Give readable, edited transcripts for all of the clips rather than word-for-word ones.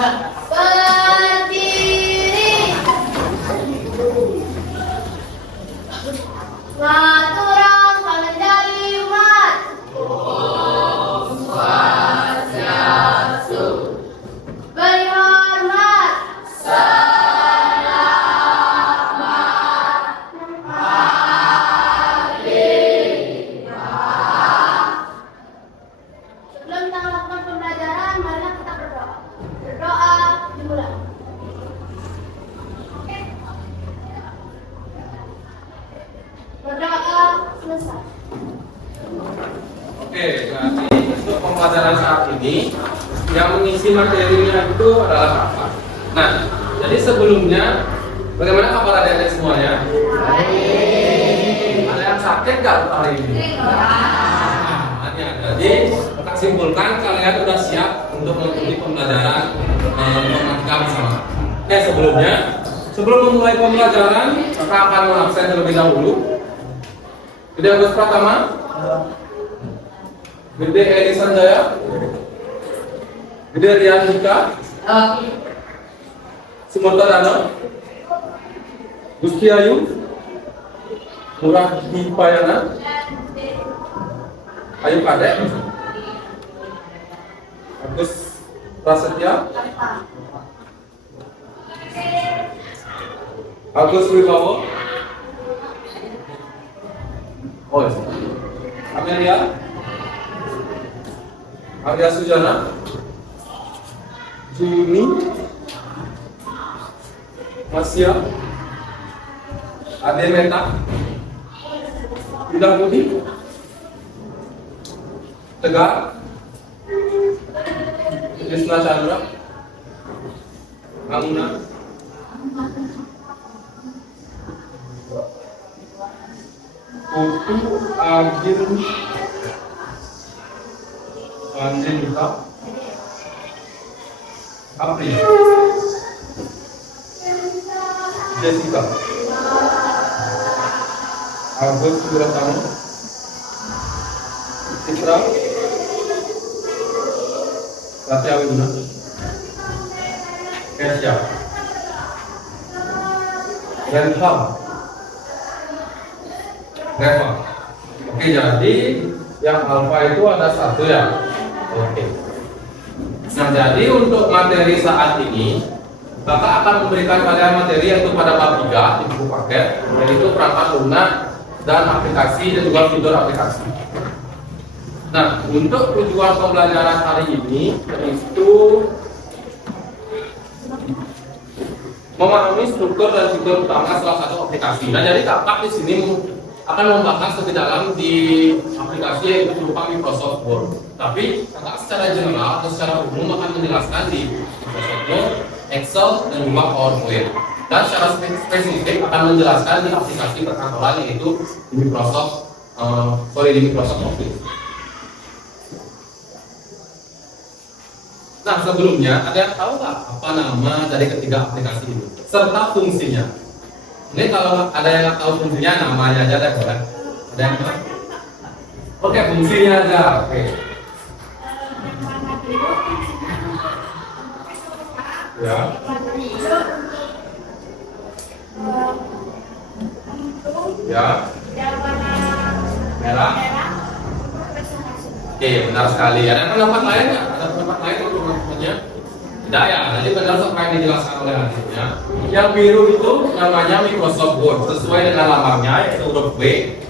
Berdiri. Maturang menjadi umat. Beri hormat. Sebelum kita melakukan pembelajaran, marilah kita berdoa. Berdoa dimulai. Berdoa selesai. Oke, berarti untuk pembelajaran saat ini yang mengisi materinya itu adalah apa? Nah, jadi sebelumnya bagaimana kabar adik-adik semuanya? Ada yang sakit nggak hari ini? Ada. Jadi kita simpulkan kalian sudah siap untuk mengikuti pembelajaran matematika bersama. Oke, sebelum memulai pembelajaran, kita akan mengabsen terlebih dahulu. Gede Agus Pratama, Gede Edi Sanjaya, Gede Rian Dika, Sumanta Dana, Gusti Ayu, Murah Dipayana, Ayu Kadek, Agus Prasetya, Agus Wibowo, Amelia, Arya Sujana, Juni, Masya, Ade Meta, Bidang Budi, Tegar, Krisna Chandra, Amuna, Putu Agil, Angelika, April, Jessica, Agus Suratama, Citra, Satya Widuna, Kesya, Renham, Reva. Oke, jadi yang alfa itu ada satu ya. Oke. Nah, jadi untuk materi saat ini, Bapak akan memberikan kalian materi yaitu pada bab 3 di buku paket, yaitu perangkat lunak dan aplikasi dan juga fitur aplikasi. Nah, untuk tujuan pembelajaran hari ini yaitu memahami struktur dan fitur utama salah satu aplikasi. Nah, jadi kakak di sini akan membahas lebih dalam di aplikasi yaitu berupa Microsoft Word. Tapi kakak secara general atau secara umum akan menjelaskan di Microsoft Word, Excel, dan juga PowerPoint. Dan secara spesifik akan menjelaskan di aplikasi perkantoran yaitu di Microsoft Office. Nah, sebelumnya ada yang tahu nggak apa nama dari ketiga aplikasi ini serta fungsinya? Ini kalau ada yang tahu fungsinya, namanya aja deh, boleh. Ada yang tahu? Oke, fungsinya aja. Oke. Ya. Ya. Merah. Oke, benar sekali. Ada pendapat lain nggak? Ada pendapat lain untuk namanya? Tidak ya. Jadi benar seperti yang dijelaskan oleh adiknya. Yang biru itu namanya Microsoft Word, sesuai dengan lamangnya yaitu huruf W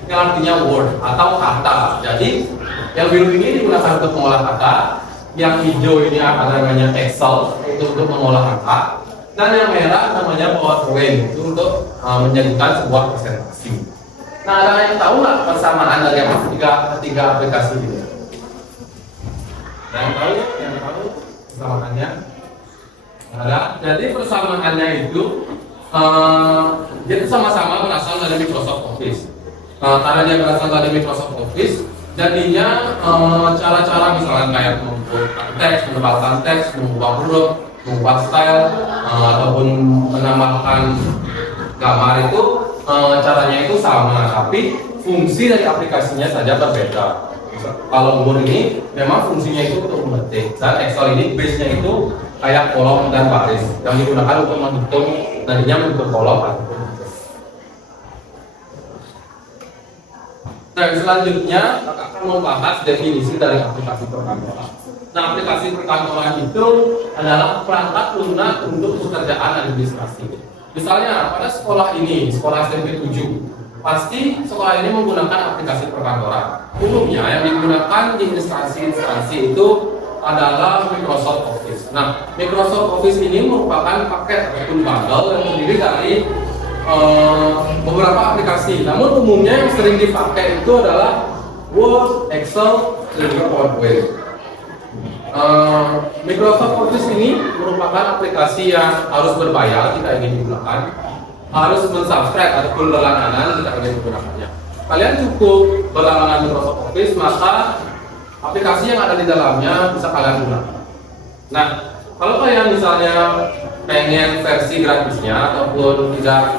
yang artinya Word atau kata. Jadi yang biru ini digunakan untuk mengolah kata, yang hijau ini namanya Excel itu untuk mengolah angka, dan yang merah namanya PowerPoint itu untuk menjadikan sebuah presentasi. Nah, ada yang tahu nggak persamaan dari ketiga aplikasi ini? Ada yang tahu? Yang tahu persamaannya? Ada. Jadi persamaannya itu dia sama-sama berasal dari Microsoft Office. Karena dia berasal dari Microsoft Office, jadinya cara-cara misalnya kayak membuka teks, menambahkan teks, mengubah huruf, mengubah style, ataupun menambahkan gambar itu caranya itu sama, tapi fungsi dari aplikasinya saja berbeda. Kalau Word ini memang fungsinya itu untuk mengetik, dan Excel ini base-nya itu kayak kolom dan baris yang digunakan untuk menghitung nantinya bentuk kolom ataupun baris. Nah, selanjutnya kita akan membahas definisi dari aplikasi perkantoran. Nah, aplikasi perkantoran itu adalah perangkat lunak untuk pekerjaan administrasi. Misalnya pada sekolah ini, sekolah SMP 7, pasti sekolah ini menggunakan aplikasi perkantoran. Umumnya yang digunakan di instansi itu adalah Microsoft Office. Nah, Microsoft Office ini merupakan paket ataupun bundle yang terdiri dari beberapa aplikasi. Namun umumnya yang sering dipakai itu adalah Word, Excel, dan juga PowerPoint. Microsoft Office ini merupakan aplikasi yang harus berbayar jika ingin digunakan, harus mensubscribe ataupun berlangganan jika ingin menggunakannya. Kalian cukup berlangganan Microsoft Office, maka aplikasi yang ada di dalamnya bisa kalian gunakan. Nah, kalau kalian misalnya pengen versi gratisnya ataupun tidak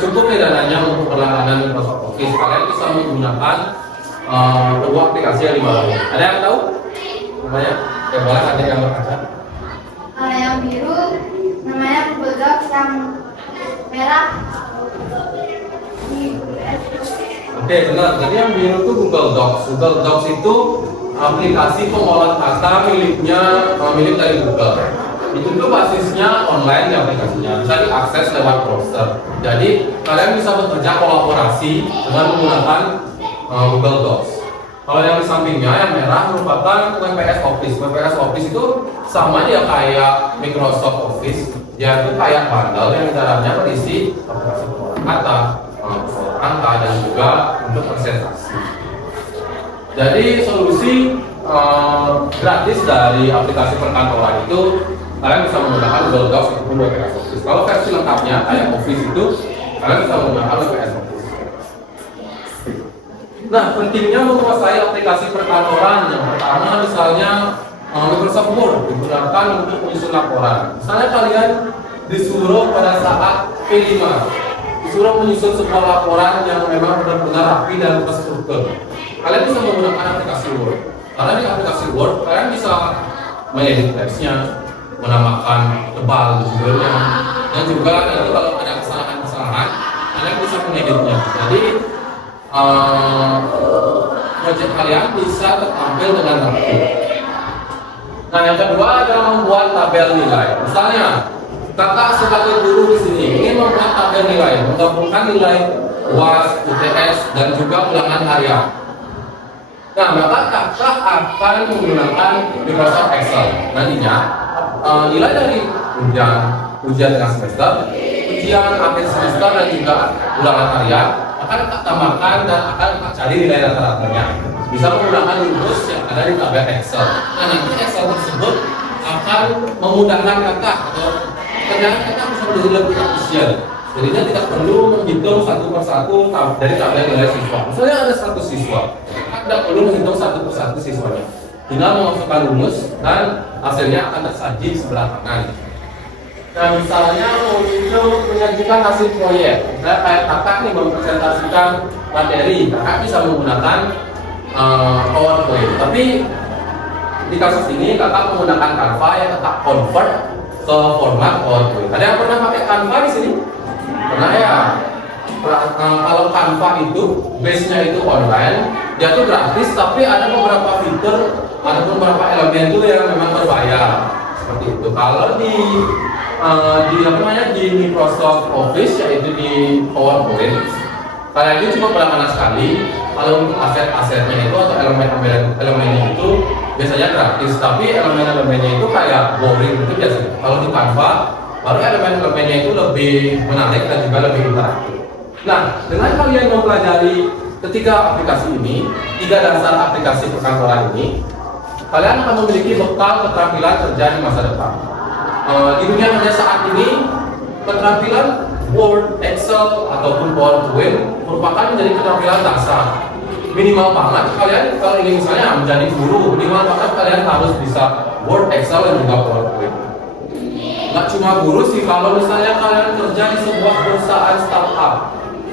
cukup nih dananya untuk berlangganan Microsoft Office, kalian bisa menggunakan dua aplikasi yang di bawahnya. Ada yang tahu? Namanya? Ya boleh, ada yang berkaca. Kalau yang biru namanya Google Docs, yang merah Oke, benar. Jadi yang biru itu Google Docs. Google Docs itu aplikasi pengolah kata milik dari Google. Itu tuh basisnya online di aplikasinya, bisa diakses lewat browser. Jadi kalian bisa bekerja kolaborasi dengan menggunakan Google Docs. Kalau yang di sampingnya yang merah merupakan WPS Office. WPS Office itu sama dia kayak Microsoft Office. Dia itu kayak bundle yang di dalamnya berisi aplikasi pengolah kata, angka, dan juga untuk presentasi. Jadi solusi gratis dari aplikasi perkantoran itu kalian bisa menggunakan Google Docs ataupun WPS Office. Kalau versi lengkapnya kayak Office itu kalian bisa menggunakan WPS Office. Nah, pentingnya menguasai aplikasi perkantoran. Yang pertama misalnya Microsoft Word digunakan untuk menyusun laporan. Misalnya kalian disuruh pada saat P5 disuruh menyusun sebuah laporan yang memang benar-benar rapi dan terstruktur. Kalian bisa menggunakan aplikasi Word. Karena di aplikasi Word kalian bisa mengedit teksnya, menambahkan tebal di judulnya, dan juga nanti kalau ada kesalahan-kesalahan kalian bisa mengeditnya. Jadi proyek kalian bisa tertampil dengan rapi. Nah, yang kedua adalah membuat tabel nilai. Misalnya kakak sebagai guru di sini ingin membuat tabel nilai, menggabungkan nilai UAS, UTS, dan juga ulangan harian. Nah, maka kakak akan menggunakan Microsoft Excel. Nantinya nilai dari ujian tengah semester, ujian akhir semester, dan juga ulangan harian akan kakak tambahkan dan akan kakak cari nilai rata-ratanya. Bisa menggunakan rumus yang ada di tabel Excel. Nah, nanti Excel tersebut akan memudahkan kakak atau kerjaan kakak bisa menjadi lebih efisien. Jadinya tidak perlu menghitung satu persatu dari tabel nilai siswa. Misalnya ada 100 siswa, kakak tidak perlu menghitung satu persatu siswanya. Tinggal memasukkan rumus dan hasilnya akan tersaji di sebelah kanan. Nah, misalnya untuk menyajikan hasil proyek, misalnya kayak kakak nih mempresentasikan materi, kakak bisa menggunakan PowerPoint. Tapi di kasus ini kakak menggunakan Canva yang kakak convert ke format PowerPoint. Ada yang pernah pakai Canva di sini? Pernah ya? Kalau Canva itu base-nya itu online, dia tuh gratis, tapi ada beberapa fitur, ada beberapa elemen itu yang memang berbayar. Seperti itu. Kalau di Microsoft Office, yaitu di PowerPoint, kalian itu cuma berlangganan sekali. Kalau untuk aset-asetnya itu atau elemennya itu biasanya gratis, tapi elemen-elemennya itu kayak boring itu biasanya. Kalau di Canva, baru elemen-elemennya itu lebih menarik dan juga lebih interaktif. Nah, dengan kalian mempelajari ketiga aplikasi ini, tiga dasar aplikasi perkantoran ini, kalian akan memiliki bekal keterampilan kerja di masa depan. Di dunia kerja saat ini, keterampilan Word, Excel, ataupun PowerPoint merupakan menjadi keterampilan dasar. Minimal banget kalian kalau ingin misalnya menjadi guru, minimal banget kalian harus bisa Word, Excel, dan juga PowerPoint. Nggak cuma guru sih, kalau misalnya kalian kerja di sebuah perusahaan startup,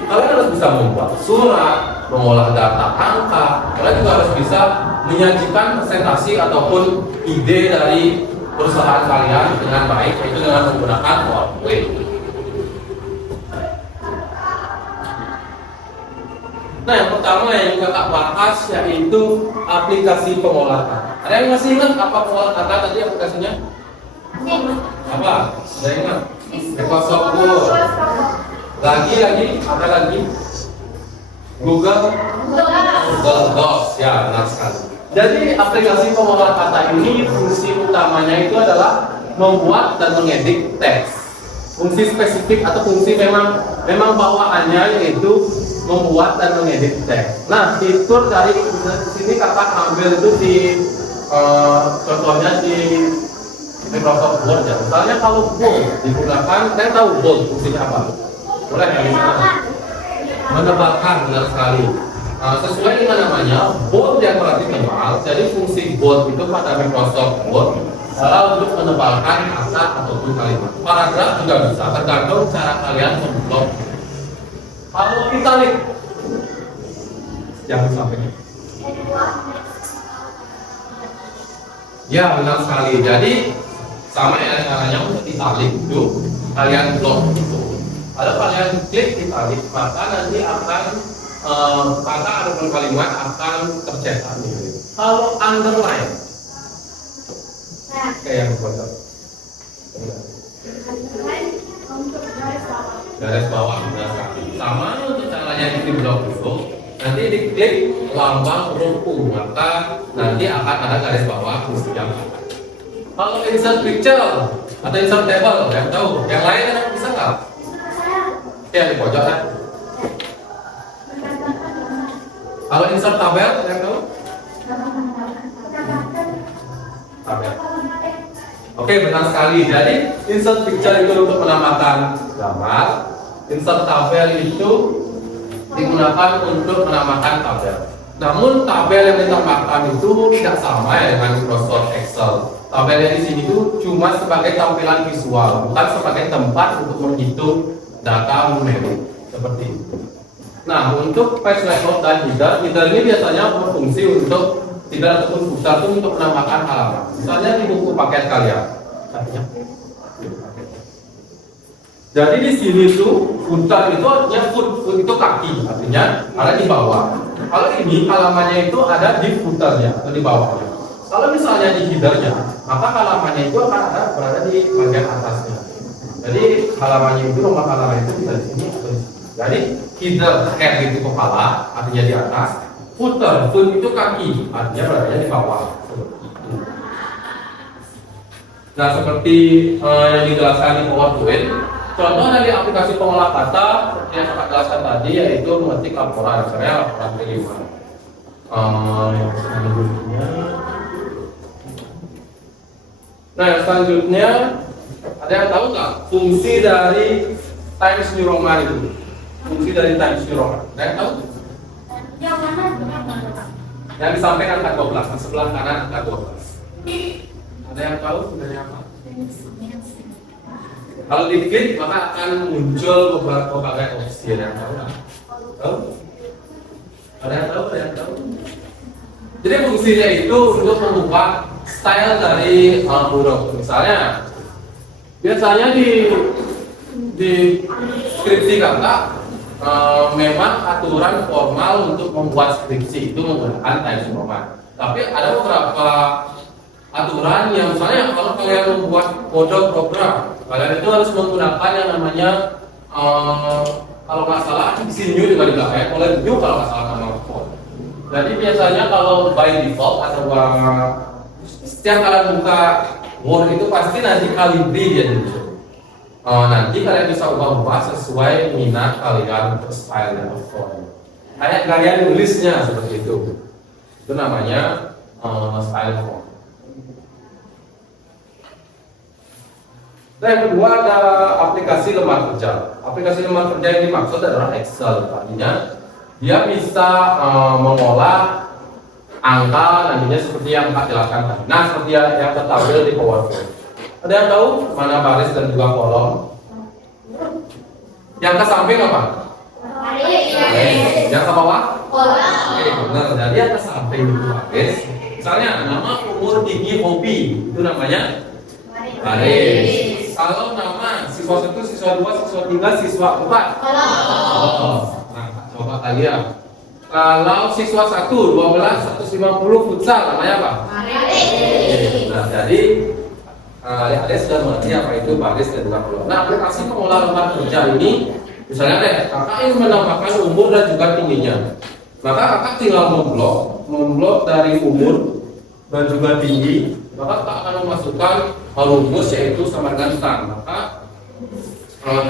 kalian harus bisa membuat surat, mengolah data angka, kalian juga harus bisa menyajikan presentasi ataupun ide dari perusahaan kalian dengan baik, yaitu dengan menggunakan PowerPoint. Nah, yang pertama yang kakak bahas yaitu aplikasi pengolah kata. Ada yang masih ingat apa pengolah kata tadi aplikasinya? Apa? Ada yang ingat? Microsoft Word. Lagi, ada lagi? Google Docs, ya benar sekali. Jadi aplikasi pengolah kata ini fungsi utamanya itu adalah membuat dan mengedit teks. Fungsi spesifik atau fungsi memang bawaannya yaitu membuat dan mengedit teks. Nah, fitur dari sini kakak ambil itu di contohnya di Microsoft Word ya. Misalnya kalau bold digunakan, saya tahu bold fungsinya apa? Boleh ya? Menebalkan, benar sekali. Sesuai dengan namanya, bold yang berarti tebal. Jadi fungsi bold itu pada Microsoft Word adalah untuk menebalkan kata ataupun kalimat. Paragraf juga bisa, tergantung cara kalian memblok. Kalau italic, jangan sampai. Ya benar sekali. Jadi sama ya caranya untuk italic itu kalian blok itu. Kalau kalian klik italic, maka nanti akan kata ataupun kalimat akan tercetak. Kalau underline, kayak yang bocor. Garis bawah benar sekali. Sama untuk caranya di blok itu, nanti diklik lambang huruf U, maka nanti akan ada garis bawah yang akan. Kalau insert picture atau insert table, yang tahu, yang lain yang bisa nggak? Ya di pojok kan. Kalau insert tabel, yang tahu? Tabel. Oke, benar sekali. Jadi insert picture itu untuk menambahkan gambar, insert tabel itu digunakan untuk menambahkan tabel. Namun tabel yang ditambahkan itu tidak sama ya dengan Microsoft Excel. Tabel yang di sini itu cuma sebagai tampilan visual, bukan sebagai tempat untuk menghitung data numerik seperti itu. Nah, untuk page layout dan header ini biasanya berfungsi untuk header ataupun footer itu untuk menambahkan halaman. Misalnya di buku paket kalian. Jadi di sini tuh footer itu artinya foot itu kaki, artinya ada di bawah. Kalau ini halamannya itu ada di footernya atau di bawahnya. Kalau misalnya di headernya, maka halamannya itu akan ada berada di bagian atasnya. Jadi halamannya itu nomor halaman itu bisa di sini atau di sini. Jadi header head itu kepala, artinya di atas. Footer, foot itu kaki, artinya berada di bawah. Nah, seperti yang dijelaskan di PowerPoint, contoh dari aplikasi pengolah kata seperti yang saya jelaskan tadi yaitu mengetik laporan, misalnya laporan kelima. Yang selanjutnya ada yang tahu nggak fungsi dari Times New Roman itu? Fungsi dari Times New Roman, ada yang tahu? Yang mana? Yang di samping angka 12, sebelah kanan angka 12. Ada yang tahu sebenarnya apa? Kalau diklik maka akan muncul berbagai opsi. Ada yang tahu? Tahu? Ada yang tahu? Ada yang tahu? Jadi fungsinya itu untuk mengubah style dari huruf. Misalnya, biasanya di skripsi kakak memang aturan formal untuk membuat skripsi itu menggunakan Times New Roman. Tapi ada beberapa aturan yang misalnya kalau kalian membuat kode program, kalian itu harus menggunakan yang namanya kalau nggak salah isi new juga dipakai, oleh new kalau nggak salah nama font. Jadi biasanya kalau by default atau setiap kalian buka Word itu pasti nanti kalibri dia muncul. Nanti kalian bisa ubah-ubah sesuai minat kalian untuk style dan font. Kayak gaya nulisnya seperti itu. Itu namanya style font. Nah, yang kedua ada aplikasi lembar kerja. Aplikasi lembar kerja yang dimaksud adalah Excel. Artinya dia bisa mengolah angka nantinya seperti yang Kak jelaskan tadi. Nah, seperti yang tertampil di PowerPoint. Ada yang tahu mana baris dan juga kolom? Yang ke samping apa? Yang ke bawah? Oke, benar. Jadi ada samping itu baris. Misalnya nama umur, tinggi, hobi, itu namanya baris. Kalau nama siswa 1, siswa 2, siswa 3, siswa 4. Oh. Nah, coba kalian. Kalau siswa 1, 12, 150 futsal namanya apa? Nah, jadi adik sudah mengerti apa itu baris dan juga peluang. Nah, aplikasi pengelola lembar kerja ini, misalnya deh, kakak ingin menambahkan umur dan juga tingginya. Maka kakak tinggal memblok dari umur dan juga tinggi. Maka kakak akan memasukkan rumus yaitu sama dengan star. Maka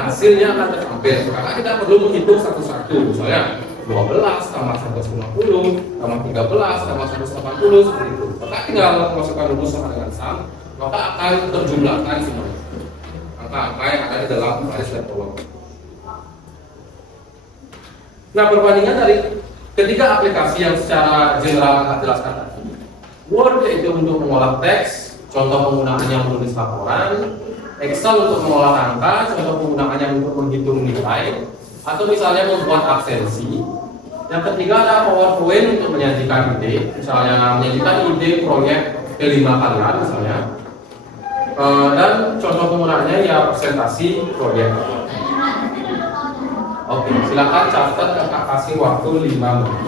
hasilnya akan tertampil. Kakak tidak perlu menghitung satu-satu. Misalnya 12 tambah 150 tambah 13 tambah 180 seperti itu. Kakak tinggal memasukkan rumus sama dengan star. Maka akan terjumlahkan semuanya. Angka-angka yang ada di dalam baris dan kolom. Nah, perbandingan dari ketiga aplikasi yang secara general akan jelaskan tadi. Word yaitu untuk mengolah teks, contoh penggunaannya menulis laporan. Excel untuk mengolah angka, contoh penggunaannya untuk menghitung nilai, atau misalnya membuat absensi. Yang ketiga ada PowerPoint untuk menyajikan ide, misalnya menyajikan ide proyek ke-5 kalian misalnya. Dan contoh penggunaannya ya presentasi proyek. Oke, silakan catat, kakak kasih waktu 5 menit.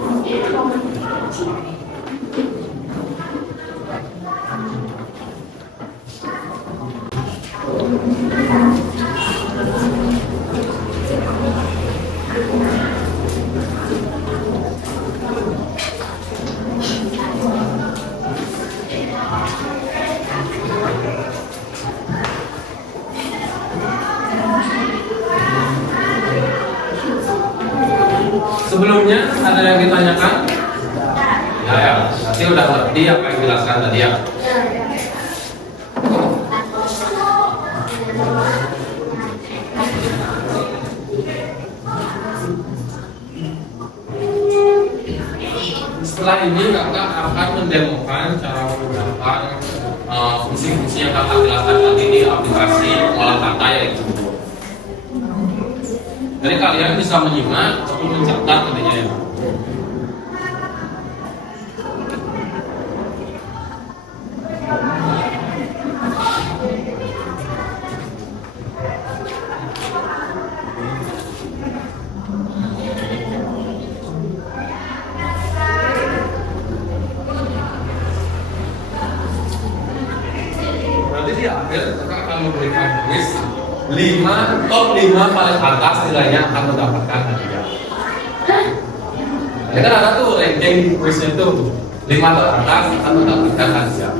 Sebelumnya ada yang ditanyakan? Ya, nanti udah ngerti apa yang dijelaskan tadi ya. Setelah ini kakak akan mendemokan cara menggunakan fungsi-fungsi yang kakak jelaskan tadi di aplikasi pengolah kata yaitu Word. Jadi kalian bisa menyimak atau mencatat nantinya ya. Nanti di akhir kakak akan memberikan quiz 5 top 5 paling atas nilainya akan mendapatkan hadiah. Ini kan ada tuh ranking quiznya tuh 5 teratas akan mendapatkan hadiah.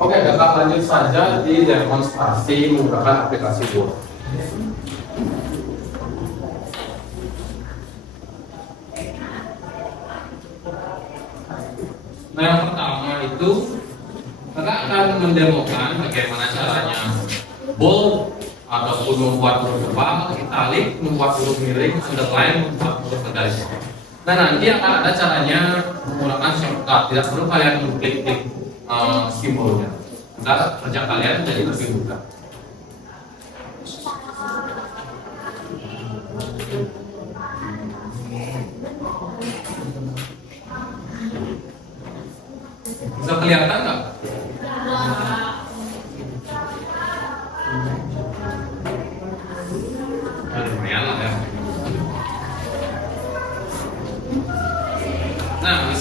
Oke, kita lanjut saja di demonstrasi menggunakan aplikasi Word. Nah, yang pertama itu kita akan mendemokan bagaimana caranya bold ataupun membuat huruf tebal, italic, membuat huruf miring, underline, membuat huruf garis. Nah, nanti akan ada caranya menggunakan shortcut. Tidak perlu kalian klik-klik simbolnya. Ntar kerja kalian jadi lebih mudah.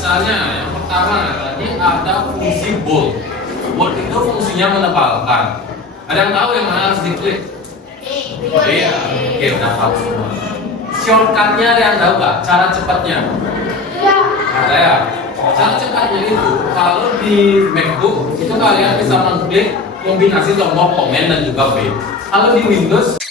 Misalnya yang pertama tadi ada fungsi bold. Bold itu fungsinya menebalkan. Ada yang tahu yang mana harus diklik? Oh iya, oke udah tahu semua. Shortcutnya ada yang tahu nggak? Cara cepatnya? Ada ya. Cara cepatnya itu kalau di MacBook itu kalian bisa mengklik kombinasi tombol Command dan juga V. Kalau di Windows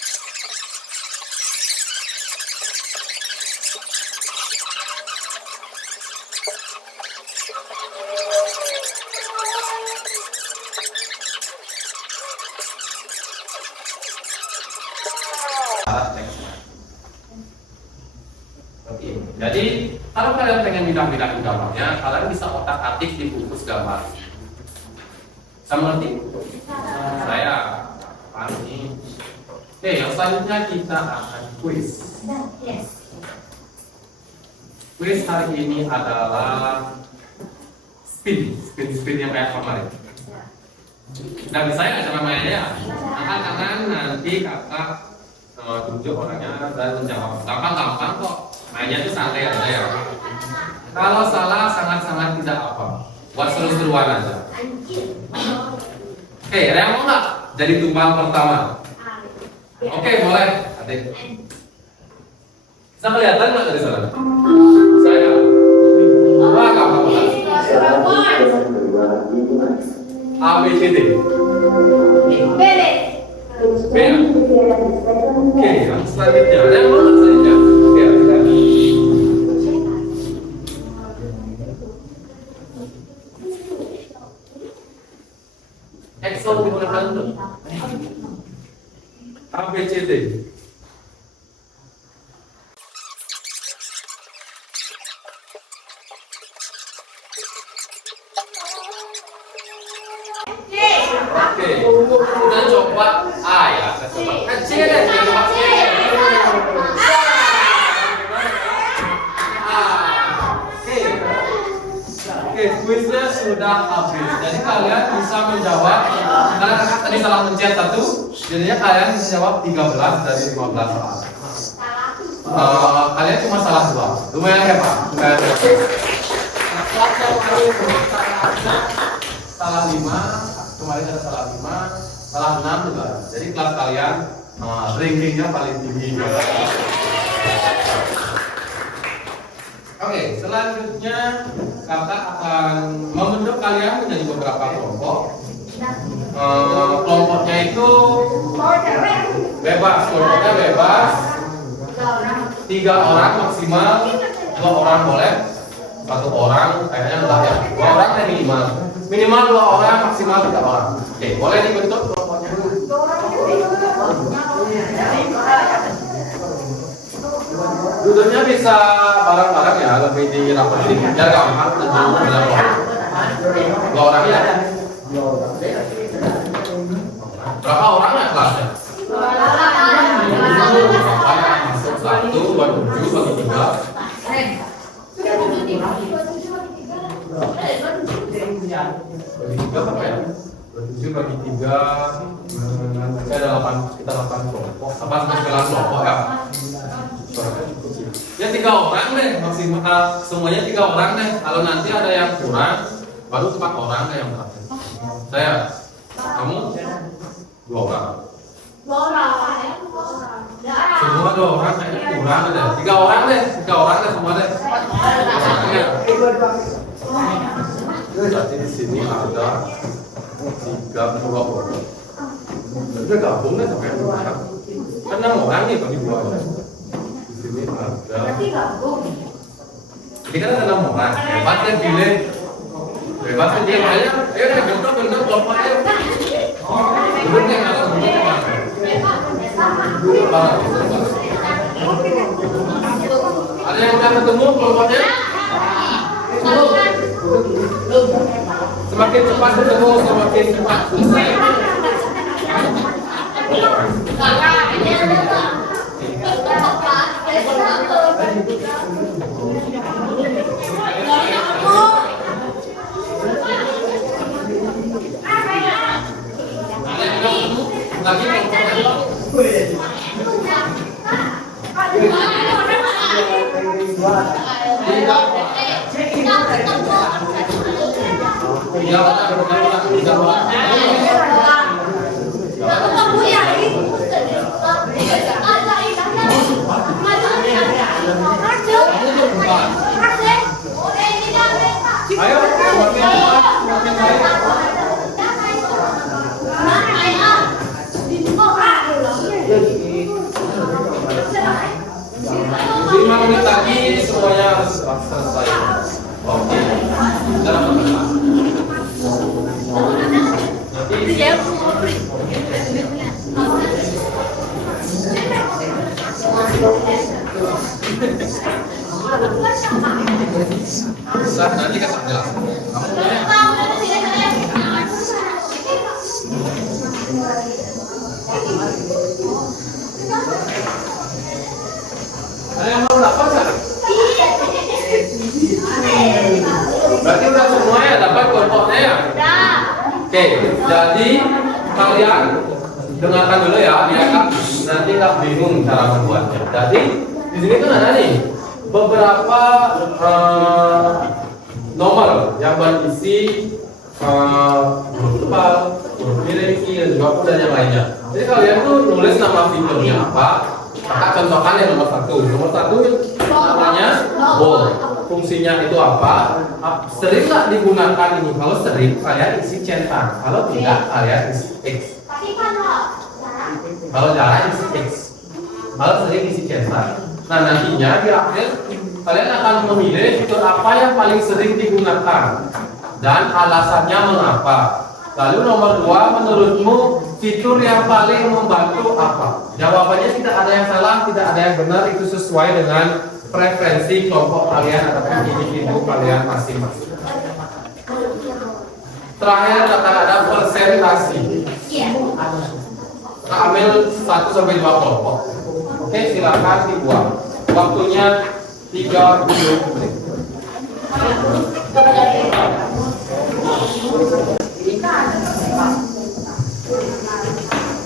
jadi kalau kalian pengen pindah-pindah gambarnya, kalian bisa otak-atik di fokus gambar. Sama ngerti? Saya ini. Oke, yang selanjutnya kita akan quiz. Quiz hari ini adalah spin yang kayak kemarin. Nah, bisa ya cara mainnya ya. Angkat tangan, nanti kakak tunjuk orangnya dan menjawab. Gampang kok. Mainnya itu santai aja ya. Kalau salah sangat-sangat tidak apa. Buat seru-seruan aja. Oke, ada yang mau nggak jadi tumbal pertama? Oke, boleh. Adik. Bisa kelihatan nggak dari sana? Saya. Wah, gampang banget. A, B, C, D. B. Oke, yang selanjutnya. Ada yang mau nggak selanjutnya? Oke, Excel digunakan untuk A, B, C, D. Oke, kita coba A ya. Kita coba C deh. Kita coba C. Oke, kuisnya sudah habis. Jadi kalian bisa menjawab. Karena kakak tadi salah mencet 1, jadinya kalian bisa jawab 13 dari 15 soal. Kalian cuma salah 2. Lumayan hebat. Salah 5, kemarin ada salah 5, salah 6 juga. Jadi kelas kalian rankingnya paling tinggi. Oke, selanjutnya kakak akan membentuk kalian menjadi beberapa kelompok. Kelompoknya itu bebas, kelompoknya bebas. 3 orang maksimal, 2 orang boleh, 1 orang kayaknya enggak ya. 2 orang dan minimal 2 orang, maksimal 3 orang. Oke, boleh dibentuk kelompoknya. Duduknya bisa bareng-bareng ya, lebih dirapetin biar gampang nanti 2 orang ya. Berapa orang ya kelasnya? Masuk 1, bagi 7, bagi 3. Bagi 3 apa ya? 7 bagi 3 ada 8, sekitar 8 kelompok. 8 sampai 9 kelompok ya. Ya 3 orang deh maksimal, semuanya 3 orang deh. Kalau nanti ada yang kurang, baru 4 orang deh yang terakhir. Saya, kamu 2 orang. 2 orang. Semua 2 orang kayaknya kurang deh. 3 orang deh, 3 orang deh semua deh. Berarti di sini ada 3 kelompok. Udah gabung deh sampai 2 orang. Kan 6 orang nih bagi 2 orang. Di sini ada. Jadi kan ada 6 orang. Hebat deh pilih. Bebas aja ayo deh bentuk kelompok ayo. Bentuk yang ada ada yang udah ketemu kelompoknya? Semakin cepat ketemu, semakin cepat selesai. Lagi kelompoknya. Ya, ayo, lima menit lagi semuanya harus selesai. Oke. Dalam menengah. Nanti kan tak jelas. Ada yang mau dapat nggak? Berarti udah semuanya dapat kelompoknya ya? Oke, jadi kalian dengarkan dulu ya, biar nanti nggak bingung cara membuatnya. Jadi di sini kan ada nih beberapa nomor yang berisi huruf tebal, huruf miring, dan juga dan yang lainnya. Jadi kalian tuh nulis nama fiturnya apa. Maka contohkan yang nomor satu. Nomor satu namanya bold. Fungsinya itu apa? Sering nggak digunakan ini? Kalau sering, kalian isi centang. Kalau tidak, kalian isi X. Kalau jarang isi X. Kalau sering isi centang. Nah nantinya di akhir kalian akan memilih fitur apa yang paling sering digunakan dan alasannya mengapa. Lalu nomor 2, menurutmu fitur yang paling membantu apa? Jawabannya tidak ada yang salah, tidak ada yang benar, itu sesuai dengan preferensi kelompok kalian atau individu kalian masing-masing. Terakhir akan ada persentasi. Ambil 1 sampai 2 kelompok. Oke, silakan dibuat. Waktunya 30 menit.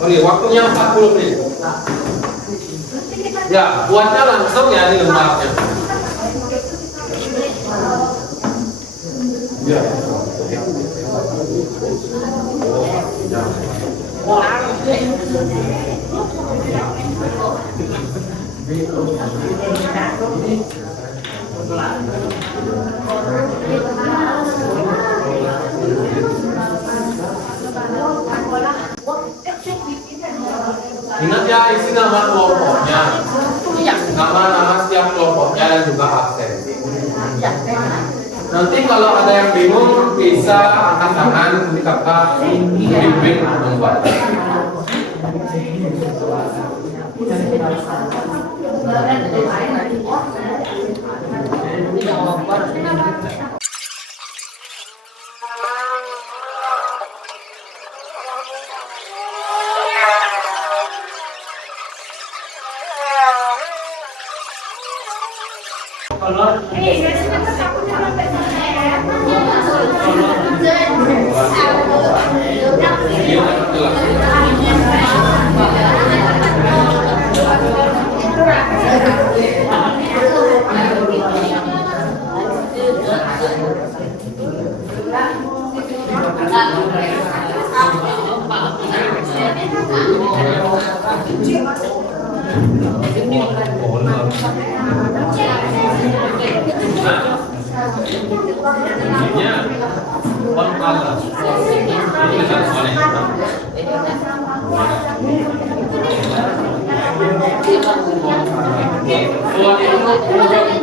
Oke, waktunya 40 menit. Ya, buatnya langsung ya di lembarnya. Ya. Ingat ya, isi nama kelompoknya, nama-nama setiap kelompoknya dan juga absen. Nanti kalau ada yang bingung bisa angkat tangan, nanti kakak bimbing membuat.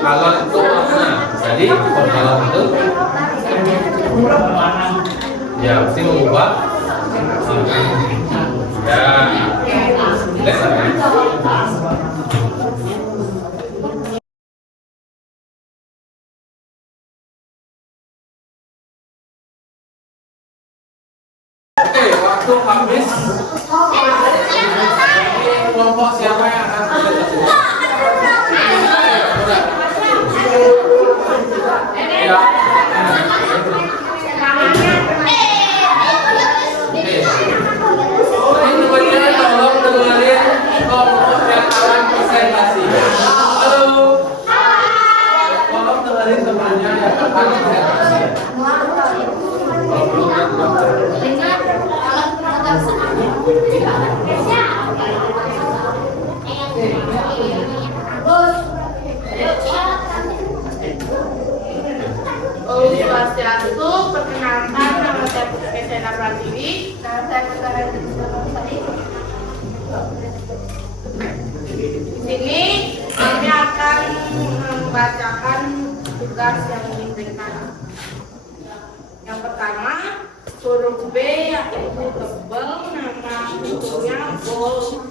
Kalau itu jadi kalau itu ya mesti mengubah Oke, waktu habis. Kelompok siapa yang akan berbicara? Ya. Ini bagian tolong dengerin kelompok yang akan presentasi. Halo. Tolong dengerin temannya yang akan presentasi. perkenalan diri. Nah, saya perkenalan diri tadi. Di sini kami akan membacakan tugas yang diberikan. Yang pertama, huruf B yaitu tebal, nama bentuknya bol.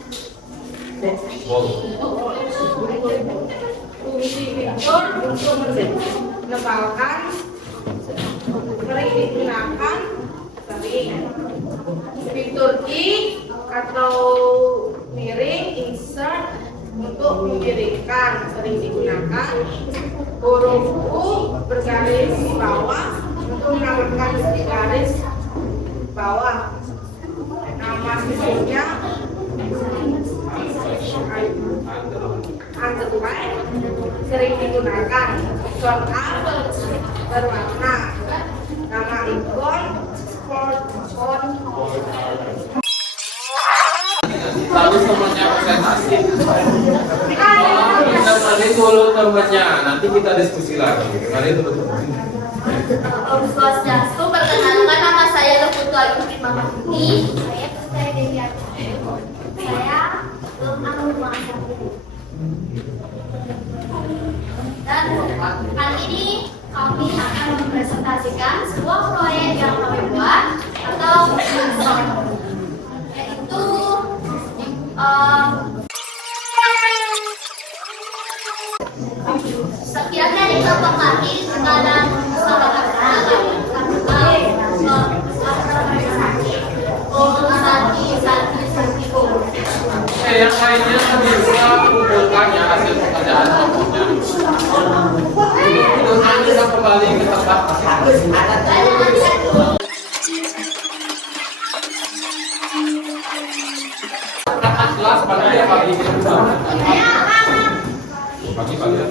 Fungsi Victor untuk menebalkan, sering digunakan, sering. Victor key atau miring, insert untuk memiringkan, sering digunakan. Huruf U bergaris bawah untuk menambahkan garis bawah. Nama sisanya underline, sering digunakan. Short A berwarna. Nama ikon sport on. Lalu temannya presentasi. Kita tadi dulu temannya, nanti kita diskusi lagi. Mari teman-teman. Om Swastiastu, perkenalkan nama saya Leputu Ayu Mahmudi. Saya percaya diri aku. Saya belum aku dan kali ini kami akan mempresentasikan sebuah proyek yang kami buat atau yaitu sekian dari kelompok kami sekarang Yang lainnya bisa kumpulkannya hasil pekerjaan kelompoknya. Terus kita kembali ke tempat masing-masing. Kelas pada dia pagi kita pagi ya.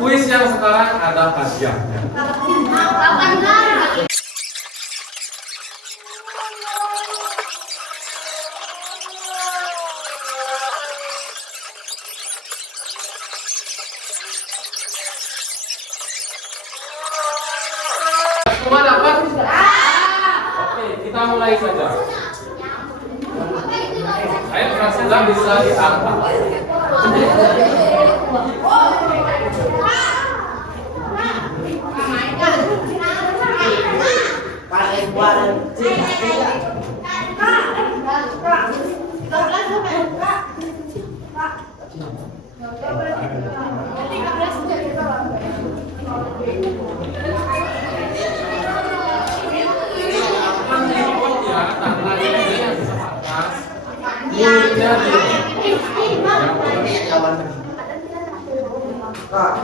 Kuis yang sekarang ada hadiahnya. Semua dapat? Oke, kita mulai saja. Ayo, Fransila bisa diangkat.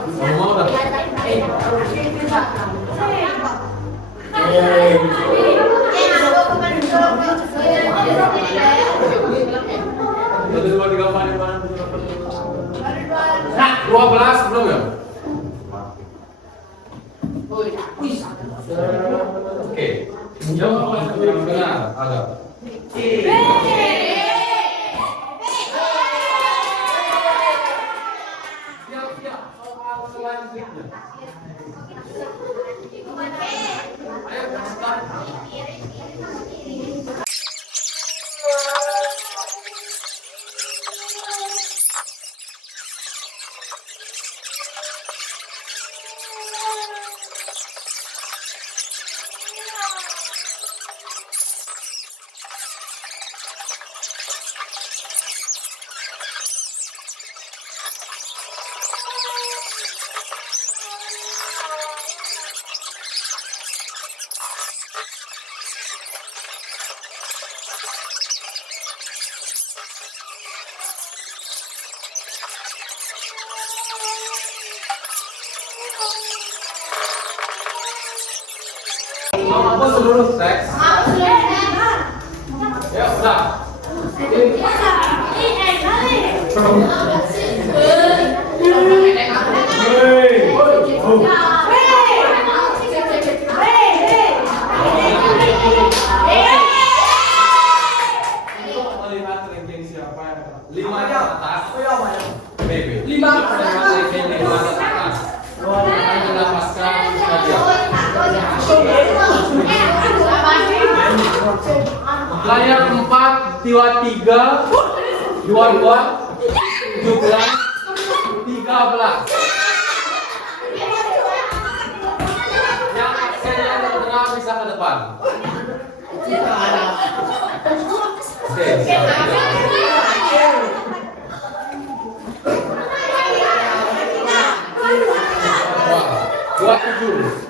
Semua udah. Tadi 12 belum ya? Oke. Jawab yang benar ada. Apa seluruh teks? Ya sudah. Melihat ranking siapa yang 5 ke atas. BB. 5 ke atas. Layar 4, 23, 22, 17, 13. Yang aksennya tengah bisa ke depan. Oke. 27.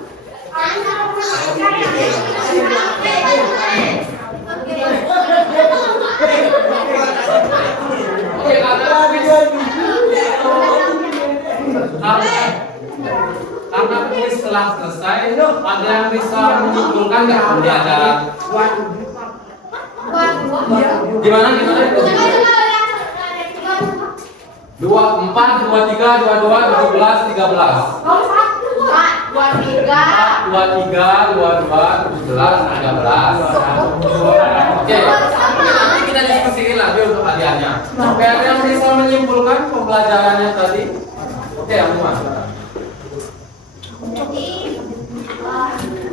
Oke, karena kuis telah selesai, ada yang bisa menyimpulkan nggak pembelajaran? Gimana? 24, 23, 22, 17, 13. 23, 22, 17, 13. Oke, nanti kita diskusikan lagi untuk hadiahnya. Oke, ada yang bisa menyimpulkan pembelajarannya tadi? Oke, aku masuk. Jadi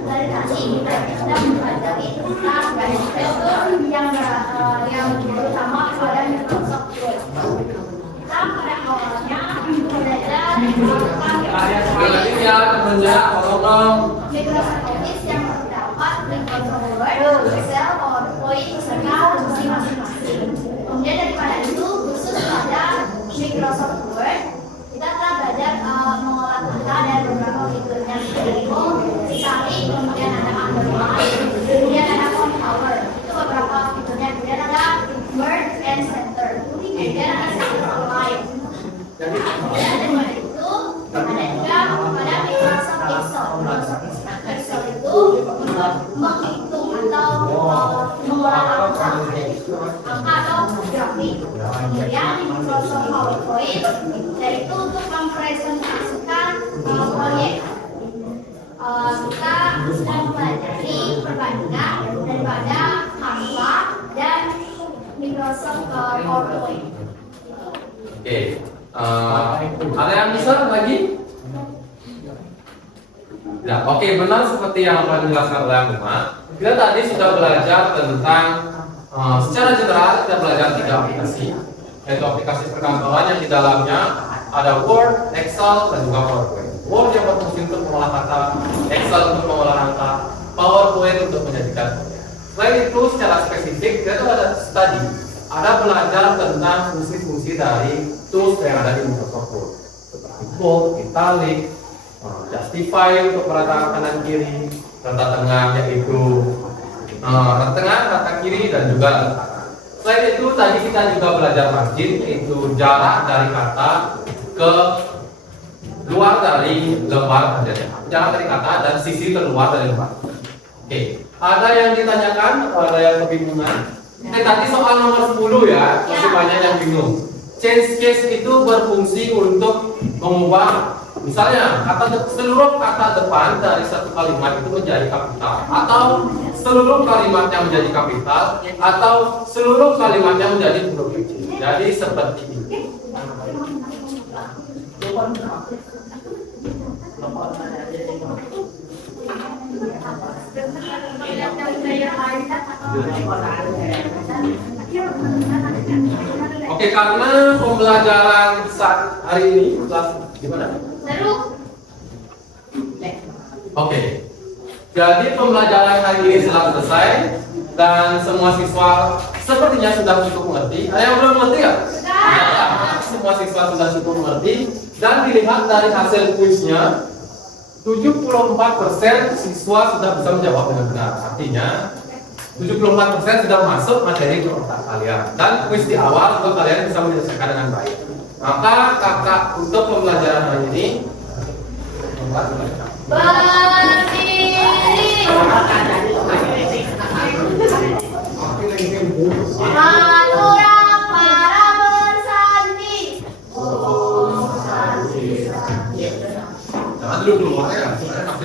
dari tadi kita sudah mempelajari tentang yang terutama pada Microsoft Word. Kita pada awalnya belajar tentang Ya, temennya tolong. Microsoft Office yang terdapat Microsoft Word, Excel, PowerPoint, beserta fungsi masing-masing. Kemudian daripada itu khusus pada Microsoft Word kita telah belajar mengolah data dan beberapa fiturnya yaitu Sally, kemudian ada Underline, kemudian ada Power. Itu beberapa fiturnya. Kemudian ada Word and Center, kemudian ada Center Line. Kemudian daripada itu ada juga pada Microsoft Excel. Microsoft Excel itu untuk menghitung atau mengolah angka atau grafik. Kemudian Microsoft PowerPoint yaitu untuk mempresentasikan proyek. Kita sudah mempelajari perbandingan daripada Canva dan Microsoft PowerPoint. Oke, ada yang bisa lagi? Ya, oke, benar seperti yang telah dijelaskan oleh Aguma. Kita tadi sudah belajar tentang secara general kita belajar 3 aplikasi, yaitu aplikasi perkantoran yang di dalamnya ada Word, Excel, dan juga PowerPoint. Word yang berfungsi untuk mengolah kata, Excel untuk mengolah angka, PowerPoint untuk menjadikan. Selain itu, secara spesifik kita ada belajar tentang fungsi-fungsi dari tools yang ada di Microsoft Word, seperti bold, italic, justify untuk merata kanan kiri, rata tengah yaitu rata tengah, rata kiri, dan juga rata. Selain itu tadi kita juga belajar margin, yaitu jarak dari kata ke luar dari lembar, jarak dari kata dan sisi keluar dari lembar. Oke, ada yang ditanyakan, ada yang kebingungan? Tadi soal nomor 10 ya, masih banyak yang bingung. Change case itu berfungsi untuk mengubah, misalnya seluruh kata depan dari satu kalimat itu menjadi kapital, atau seluruh kalimatnya menjadi kapital, atau seluruh kalimatnya menjadi huruf kecil. Jadi seperti ini. Oke, karena pembelajaran saat hari ini gimana? Seru. Oke, jadi pembelajaran hari ini telah selesai dan semua siswa sepertinya sudah cukup mengerti. Ada yang belum mengerti ya? Semua siswa sudah cukup mengerti dan dilihat dari hasil kuisnya 74% siswa sudah bisa menjawab dengan benar. Artinya 74% sudah masuk materi ke otak kalian dan kuis di awal juga kalian bisa menyelesaikan dengan baik. Maka kakak untuk pembelajaran hari ini Manura para bersandi. jangan dulu ya.